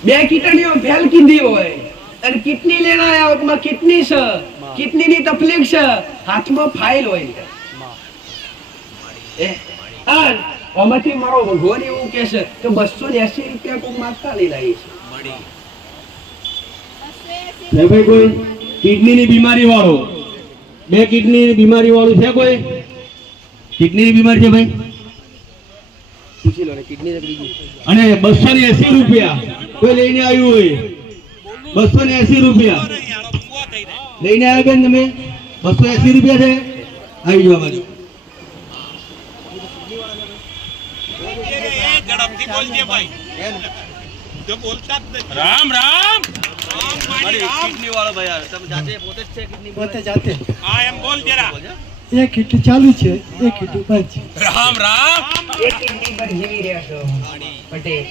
2 કિડનીઓ ફેલ કીધી હોય અને કિડની લેના આયા હોય માં કિડની છે, કિડની ની તકલીફ છે, હાથમાં ફાઇલ હોય. આમાંથી મારો ભગવાન એવું કે છે કે 280 રૂપિયા કોઈ માગતા લઈ લાવી છે. ભાઈ કોઈ કિડની ની બીમારી વાળો 2 કિડની ની બીમારી વાળું છે? કોઈ કિડની ની બીમારી છે ભાઈ? પૂછી લો ને કિડની નકળી ગઈ. અને 280 રૂપિયા કોઈ લઈને આવ્યું હોય? 280 રૂપિયા લઈને આવ્યા બેન તમે? 280 રૂપિયા છે. આવી જાવ બાજુ. રામ રામ. કિડની વાળો ભાઈ આવે. તમે જાતે પોતે જ છે કિડની પોતે જાતે. હા એમ બોલ જરા. એક હીટું ચાલુ છે, એક હીટું બંધ છે. રામ રામ. એક કિડની પર જીવી રહ્યા છો પટેલ.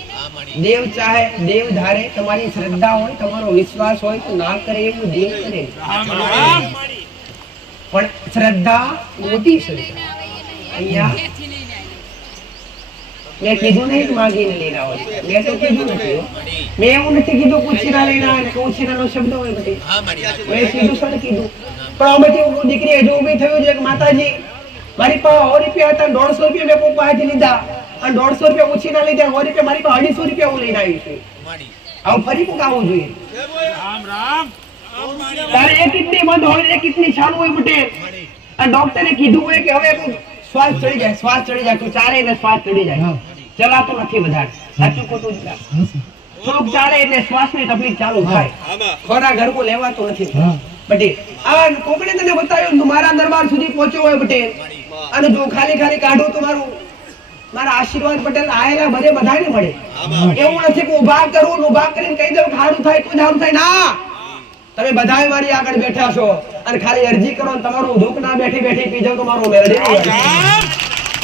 દેવ ચાહે, દેવ ધારે, તમારી શ્રદ્ધા હોય, તમારો વિશ્વાસ હોય તો ના કરે એવું દેવ કરે. રામ રામ. પણ શ્રદ્ધા મોટી છે. અહીંયા મેં કીધું નહીં કે માગીને લઈને આવો. મેં તો કીધું નથી. મેં એવું નથી કીધું પૂછીના લઈને આવે. પૂછીનાનો શબ્દ હોય બધી. મેં સીધું સર કીધું. પણ આમાંથી હું દીકરી હજુ ઊભી થયું છે કે માતાજી મારી પાસે 100 રૂપિયા હતા, 150 રૂપિયા મેં કોઈ પાસેથી લીધા અને 150 રૂપિયા પૂછીના લીધા, 100 રૂપિયા મારી પાસે 250 રૂપિયા હું લઈને આવી છું. આવું ફરી કોક આવવું જોઈએ. રામ રામ તારે એક કિડની બંધ હોય, એક કિડની ચાલુ હોય પટેલ, અને ડોક્ટરે કીધું હોય કે હવે શ્વાસ ચડી જાય, તું ચાલે એટલે શ્વાસ ચડી જાય, ચલાતો નથી વધારે, સાચું ખોટું જ લાગે. થોડુંક ચાલે એટલે શ્વાસની તકલીફ ચાલુ થાય, ખોરાક ઘરકો લેવાતો નથી પટેલ. આ કોકણે તને બતાવ્યું તું મારા દરબાર સુધી પહોંચ્યો હોય પટેલ, અને જો ખાલી કાઢું તો મારા આશીર્વાદ પટેલ આયેલા બધે બધાને મળે. એવું નથી કે ઉભા કરું ને ઉભા કરીને કહી દઉં સારું થાય તો સારું થાય, ના. તમે બધાય મારી આગળ બેઠા છો અને ખાલી અરજી કરો ને તમારું દુઃખ ના બેઠી પી જાવ, તમારું મેળડી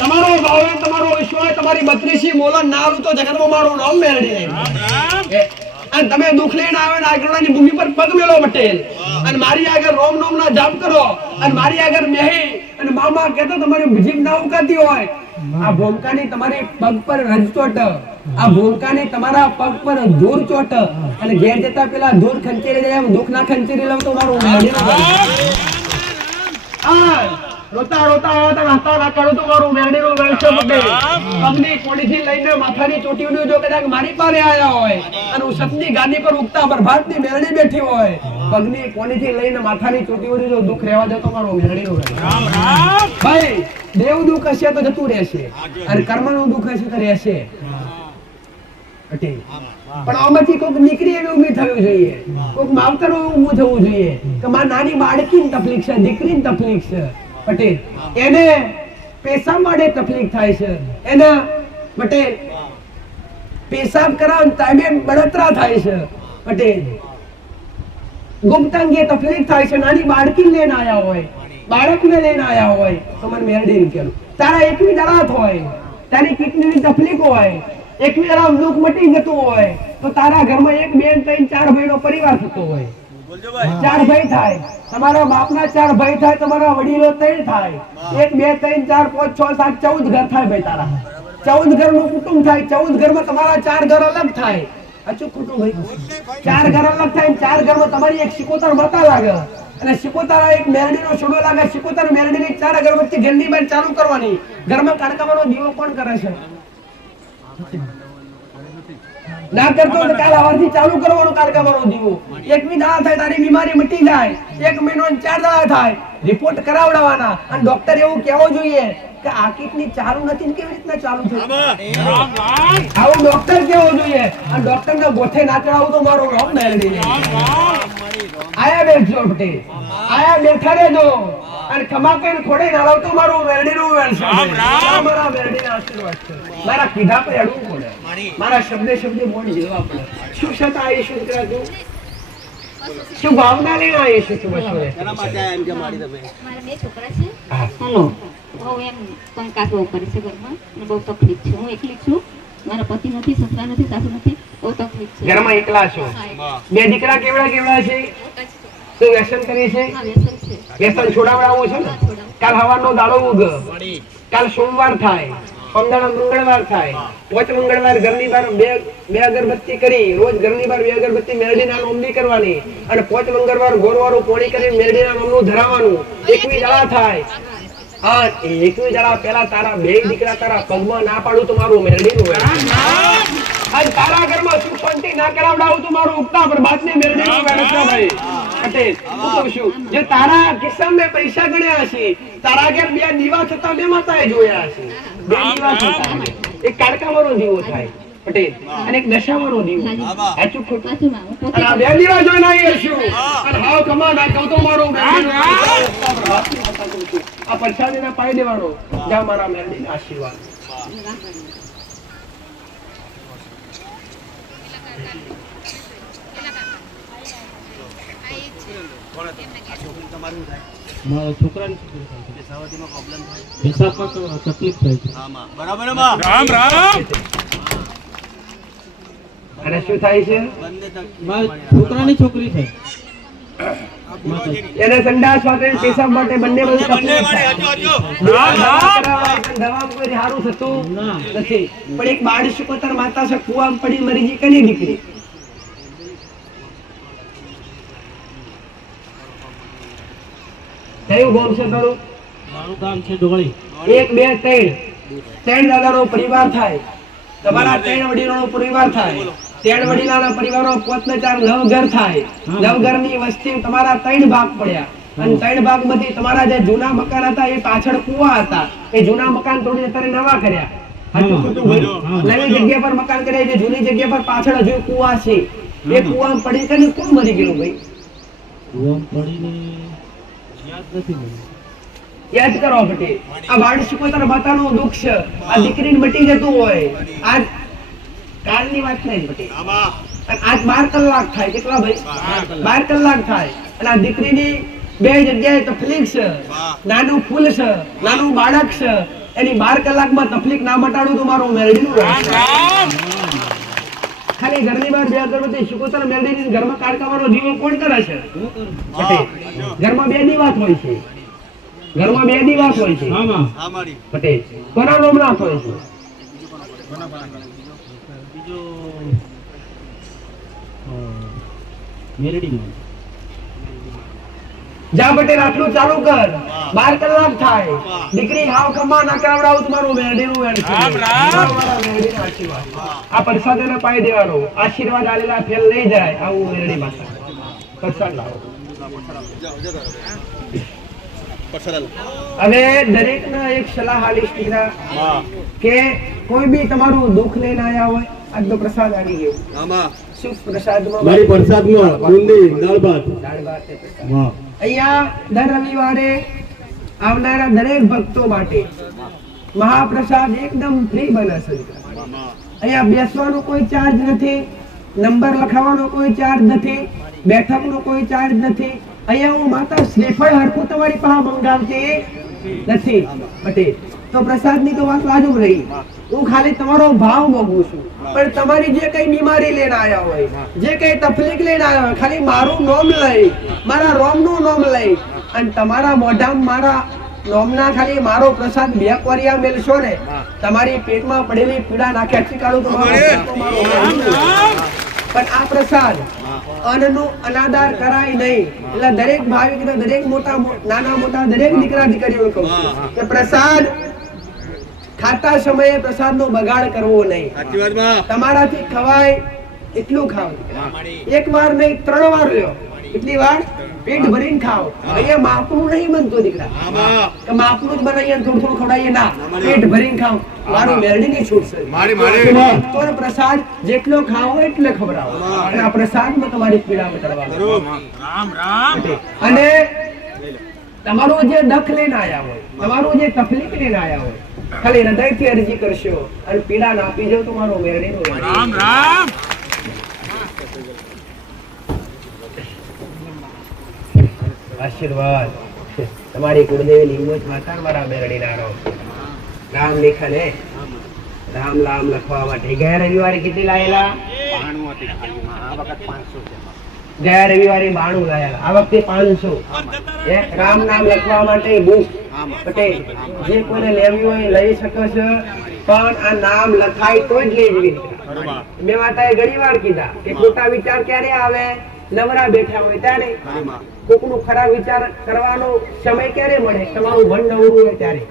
તમારો ભાવ, તમારો વિશ્વાસ, તમારી 32 મોલન ના આવું તો જગતમાં મારું નામ મેળડી નહીં. અને તમે દુઃખ લઈને આવે ને આગળની ભૂમિ પર પગ મેલો પટેલ, અને મારી આગળ રોમ નોમ ના જાપ કરો, અને મારી આગળ મેહી અને મામા કહેતો તમારી જીભ ના ઉકાતી હોય, આ ભૂમકાની તમારી પગ પર રજચોટ, આ ભૂમકાની તમારા પગ પર ધૂળ ચોટ, અને ઘેર જતા પેલા ધૂળ ખંચેરી જાય એમ દુઃખ ના ખંચેરી લઉં તો મારું રોતા હસતા ના કરો તો મારું મેરડીનું વેલશે પટેલ. પગની કોડીથી લઈને માથાની ચોટીઓની જો કદાચ મારી પાસે આયા હોય અને હું સતની ગાદી પર ઉગતા પ્રભાતની મેરડી બેઠી હોય, પગની કોડીથી લઈને માથાની ચોટીઓની જો દુઃખ રહેવા દે તો મારું મેરડીનું વેલશે. ભાઈ દેવ દુઃખ હશે તો જતું રહેશે, અને કર્મનું દુઃખ હશે તો રહેશે પટેલ. પણ આમાંથી કોઈક દીકરી એવી ઊભી થવી જોઈએ, કોઈક માવતર ઊભું થવું જોઈએ કે મારી નાની બાળકીની તકલીફ છે, દીકરીની તકલીફ છે પટેલ, એને પેશાબ માટે તકલીફ થાય છે, એને પટેલ પેશાબ કરાવવા ટાઈમે બળતરા થાય છે પટેલ, ગુપ્તાંગે તકલીફ થાય છે, નાની બાળકી લઈને આયા હોય, બાળકને લઈને આયા હોય તો મને મેરડી કેલું. તારા એકવી દરાત હોય, તારી કિડનીની તકલીફ હોય, એકવી દરાત દુઃખ મટી જતું હોય તો તારા ઘરમાં 1 2 3 4 ભાઈનો પરિવાર થતો હોય, 4 ભાઈ થાય, તમારા બાપના 4 ભાઈ થાય, તમારા વડીલો 3 થાય, 1 2 3 4 5 6 7 14 ઘર થાય ભાઈ, તારા 14 ઘરનું કુટુંબ થાય, 14 ઘરમાં તમારા 4 ઘર અલગ થાય, અચૂક કુટુંબ ભાઈ, 4 ઘર અલગ થાય, 4 ઘરમાં તમારી એક સિકોતર માતા લાગે, અને સિકોતરા એક મેરડીનો છોડો લાગે, સિકોતર મેરડીની 4 અગરબત્તી ઘરની બહાર ચાલુ કરવાની, ઘરમાં કાળકાવાનો દીવો કોણ કરે છે? ના કરતો તો કાલ સવારથી ચાલુ કરવાનો કાળકાવાનો દીવો. એકવી દાડા થાય તારી બીમારી મટી જાય, 1 મહિનો ને 4 દાડા થાય, રિપોર્ટ કરાવડાવવાના, અને ડોક્ટર એવું કહેવો જોઈએ કે આ કિડની ચાલુ નથી ને કેવી રીતના ચાલુ થઈ, આવું ડોક્ટર કહેવો જોઈએ, અને ડોક્ટરને ગોઠે ના ચડાવું તો મારું નામ મેળવી. આયા બેઠો પટેલ, આયા બેઠા રહેજો, અને ખમા કઈને ખોડે ના લાવતો મારું મેરડીનું વેલશે. મારા મેરડીના આશીર્વાદ છે, મારા કીધા પર અડવું પડે, મારા શબ્દે મોઢ જીલવા પડે. શું છતાં આવીશું દીકરા, શું ભાવના લઈને આવીશું તું? એના માટે એમ કે મારી તમે મારા 2 છોકરા છે, હાલો બહુ એમ કંકાસ બહુ કરે છે ઘરમાં, અને બહુ તકલીફ છે. હું એકલી છું, મારા પતિ નથી, સસરા નથી, સાસુ નથી, બહુ તકલીફ છે. ઘરમાં એકલા છો? 2 દીકરા કેવડા છે? શું વ્યસન કરી છે? હા, વ્યસન છે. વ્યસન છોડાવડાવો છે ને? કાલ સવારનો દાડો ઉગ, કાલ સોમવાર થાય, સોમદાડા મંગળવાર થાય, 5 મંગળવાર ઘરની બહાર બે અગરબત્તી કરી, રોજ ઘરની બહાર 2 અગરબત્તી મેરડીના નામની કરવાની, અને 5 મંગળવાર ગોરવારું પોણી કરી મેરડીના નામનું ધરાવવાનું. 21 દાડા થાય, આ 21 દાડા પહેલા તારા 2 દીકરા તારા પગમાં ના પાડું તો મારું મેરડીનું અને તારા ઘરમાં સુખ શાંતિ ના કરાવડાવું તો મારું ઉગતા પ્રભાતની મેરડીનું વેણસરા ભાઈ પટેલ. હું કહું છું, જે તારા કિસ્સામાં પૈસા ગણ્યા હશે, તારા ઘેર 2 દીવા થતા 2 માતાએ જોયા હશે, 2 દીવા થતા, એક કાળકાવાનો દીવો થાય પટેલ, અને એક દશામાનો દીવો. સાચું ખોટું? અને આ 2 દીવા જોઈને આવી હશું, અને હાવ કમા ના કહું તો મારું આ પ્રસાદીના પાઈ દેવાનો, જ્યાં મારા મેરડીના આશીર્વાદ. મારા છોકરાને પેશાબમાં તકલીફ થાય છે. બરાબર રામ રામ અને શું થાય છે? મારા છોકરાની છોકરી છે, એને સંડાસ માટે પેશાબ માટે બંને બધું તકલીફ થાય. દવા કોઈ સારું થતું નથી, પણ એક બાળ સુકોતર માતા છે, કુવામાં પડી મરી ગઈ, કની દીકરી? કયું ગામ છે તારું? મારું ગામ છે ડોળી. 1 2 3 દાદાનો પરિવાર થાય, તમારા 3 વડીલોનો પરિવાર થાય, તેણ વડીલાના પરિવારો પોતને 9 ઘર થાય. 9 ઘરની વસ્તી તમારા 3 ભાગ પડ્યા અને 3 ભાગમાંથી તમારા જે જૂના મકાન હતા એ પાછળ કુવા હતા. એ જૂના મકાન તોડીને અત્યારે નવા કર્યા. નવી જગ્યા પર મકાન કર્યા, જે જૂની જગ્યા પર પાછળ હજુ કુવા છે. એ કુવામાં પડી કરીને કોણ મરી ગયું ભાઈ? યાદ કરો પટેલ. આ વાડ શિકોતર માતાનું દુઃખ છે. આ દીકરીને મટી જતું હોય. આજ કાલની વાત નહીં પટેલ. અને આજ 12 કલાક થાય. કેટલા ભાઈ? 12 કલાક થાય. અને આ દીકરીની 2 જગ્યાએ તકલીફ છે. નાનું ફૂલ છે, નાનું બાળક છે. એની 12 કલાકમાં તકલીફ ના મટાડું તો મારું મેરડીનું રહેશે. ખાલી ઘરની બહાર 2 અગરબત્તી શિકોતર મેરડીની ઘરમાં કાઢવાનો જીવો કોણ કરે છે? પટેલ. ઘરમાં 2 દીવાત હોય છે. ઘરમાં 2 દીવાત હોય છે. પટેલ. કોના નામના હોય છે? જા પટેલ આટલું ચાલુ કર. 12 કલાક થાય. દીકરી હાવ કમા ના કરાવડાવું તમારું મેરડીનું વેણ છે. મેરડીના આશીર્વાદ. આ પ્રસાદ એને પાઈ દેવાનો. આશીર્વાદ આલેલા ફેલ લઈ જાય. આવું મેરડી માતા. પ્રસાદ લાવો. હવે દરેકના એક સલાહ આલીશ દીકરા કે કોઈ બી તમારું દુઃખ લઈને આયા હોય, આજ તો પ્રસાદ આવી ગયો. શું પ્રસાદમાં? મારી પ્રસાદમાં બુંદી, દાળ ભાત. દાળ ભાત ને પ્રસાદ. અહીંયા દર રવિવારે આવનારા દરેક ભક્તો માટે મહાપ્રસાદ એકદમ ફ્રી બને છે. અહીંયા બેસવાનો કોઈ ચાર્જ નથી, નંબર લખાવવાનો કોઈ ચાર્જ નથી, બેઠકનો કોઈ ચાર્જ નથી. અહીંયા હું માતા શ્રીફળ હરખું તમારી પાસે મંગાવતી નથી પટેલ. તો પ્રસાદની તો વાત બાજુ રહી. હું ખાલી તમારો ભાવ માંગુ છું. પણ તમારી જે કઈ બીમારી લઈને આયા હોય, જે કઈ તકલીફ લઈને આયા હોય, ખાલી મારું નામ લઈ, મારા રોમનું નામ લઈ અને તમારા મોઢામાં મારા રોમના ખાલી મારો પ્રસાદ 2 કોરિયા મેલશો ને, તમારી પેટમાં પડેલી પીડા નાખ્યા ચીકાળું તમારો. પણ આ પ્રસાદ અન્નનું અનાદાર કરાય નહીં. એટલે દરેક ભાવિક, દરેક મોટા નાના મોટા દરેક દીકરા દીકરીઓ કહું છું કે પ્રસાદ ખાતા સમયે પ્રસાદનો બગાડ કરવો નહીં. તમારાથી ખવાય એટલું ખાવ. 1 વાર નહીં 3 વાર લ્યો. એટલી વાર પેટ ભરીને ખાઓ. અહીંયા માપનું નહીં બનતું દીકરા. માપનું જ બનાવીએ થોડું થોડું ખવડાવીએ ના. પેટ ભરીને ખાઓ. મારું મેરડીની છૂટ છે. તો પ્રસાદ જેટલો ખાઓ એટલે ખવડાવો. અને આ પ્રસાદમાં તમારી પીડા મટાડવાની. અને તમારું જે દખ લઈને આયા હોય, તમારું જે તકલીફ લઈને આયા હોય, ખાલી હૃદયથી અરજી કરશો અને પીડા ના આપી જાવ તો મારો મેરડીનો રામ રામ. આશીર્વાદ તમારી કુળદેવી લીંબોજ માતા મારા મેરડીના રામ લેખા ને રામ નામ લખવા માટે ગયા રવિવારે કેટલી લાયેલા? 92. ગયા રવિવારે 92 લાયેલા. આ વખતે 500. રામ નામ લખવા માટે બુક પટેલ જે કોઈને લેવી હોય લઈ શકે છે. પણ આ નામ લખાય તો જ લેવી. બે માતાએ ઘણી વાર કીધા કે ખોટા વિચાર ક્યારે આવે? નવરા બેઠા હોય ત્યારે. કોકનું ખરાબ વિચાર કરવાનો સમય ક્યારે મળે? તમારું મન નવરું હોય ત્યારે.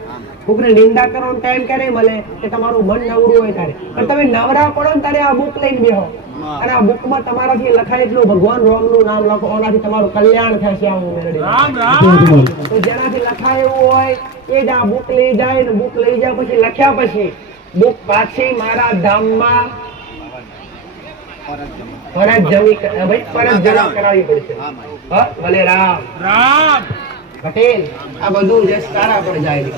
કોકને નિંદા કરવાનો ટાઈમ ક્યારે મળે? કે તમારું મન નવરું હોય ત્યારે. પણ તમે નવરા પડો ને ત્યારે આ બુક લઈને બેહો અને આ બુકમાં તમારાથી લખાય એટલું ભગવાન રામનું નામ લખો. ઓનાથી તમારું કલ્યાણ થશે. આવું મેરડી તો જેનાથી લખાય એવું હોય એ જ આ બુક લઈ જાય ને બુક લઈ જાય પછી લખ્યા પછી બુક પાછી મારા ધામમાં પરત જમી કરાવવી પડશે. ભલે રામ રામ પટેલ. આ બધું જસ તારા પર જાય.